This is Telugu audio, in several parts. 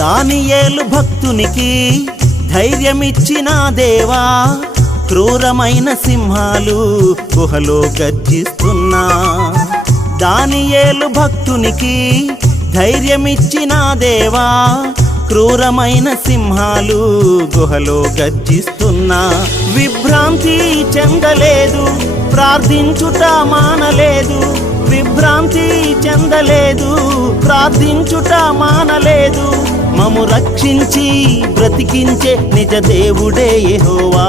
దానియేలు భక్తునికి ధైర్యమిచ్చిన దేవా, క్రూరమైన సింహాలు గుహలో గర్జిస్తున్నా. దానియేలు భక్తునికి ధైర్యమిచ్చిన దేవా, క్రూరమైన సింహాలు గుహలో గర్జిస్తున్నా. విభ్రాంతి చెందలేదు, ప్రార్థించుట మానలేదు. విభ్రాంతి చెందలేదు, ప్రార్థించుట మానలేదు. మము రక్షించి బ్రతికించే నిజ దేవుడే యెహోవా.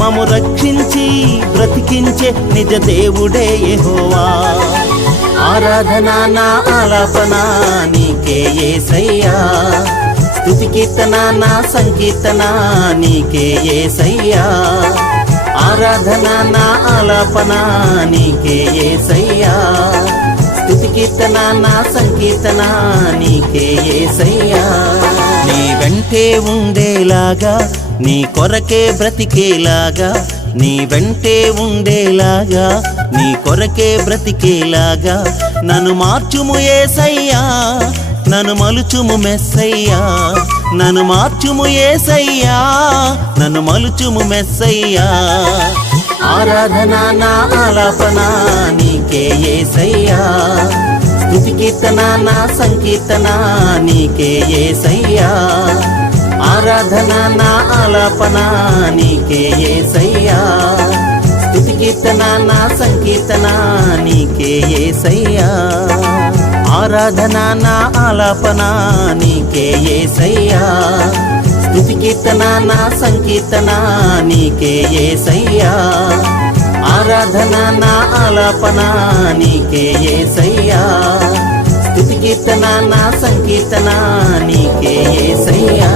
మము రక్షించి బ్రతికించే నిజ దేవుడే యెహోవా. ఆరాధన నా ఆలాపన నీకే యేసయ్యా, స్తుతి కీర్తన నా సంకీర్తన నీకే యేసయ్యా. ఆరాధన నా ఆలాపన నీకే యేసయ్యా, స్తుతి కీర్తన నా సంకీర్తన నీకే యేసయ్యా. నీ వెంటే ఉండేలాగా, నీ కొరకే బ్రతికేలాగా, నీ వెంటే ఉండేలాగా, నీ కొరకే బ్రతికేలాగా నన్ను మార్చుము యేసయ్యా, నన్ను మలుచుము మెస్సయ్యా. నన్ను మార్చుము యేసయ్యా, నన్ను మలుచుము మెస్సయ్యా. ఆరాధన నా ఆలాపన నీకే యేసయ్యా, స్తుతి కీర్తన నా సంకీర్తన నీకే యేసయ్యా. ఆరాధన నా ఆలాపన నీకే యేసయ్యా, స్తుతి కీర్తన నా సంకీర్తన నీకే యేసయ్యా. ఆరాధన నా ఆలాపన నీకే యేసయ్యా, స్తుతి కీర్తన నా సంకీర్తన నీకే యేసయ్యా. ఆరాధన నా ఆలాపన నీకే యేసయ్యా, స్తుతి కీర్తన నా సంకీర్తన నీకే యేసయ్యా.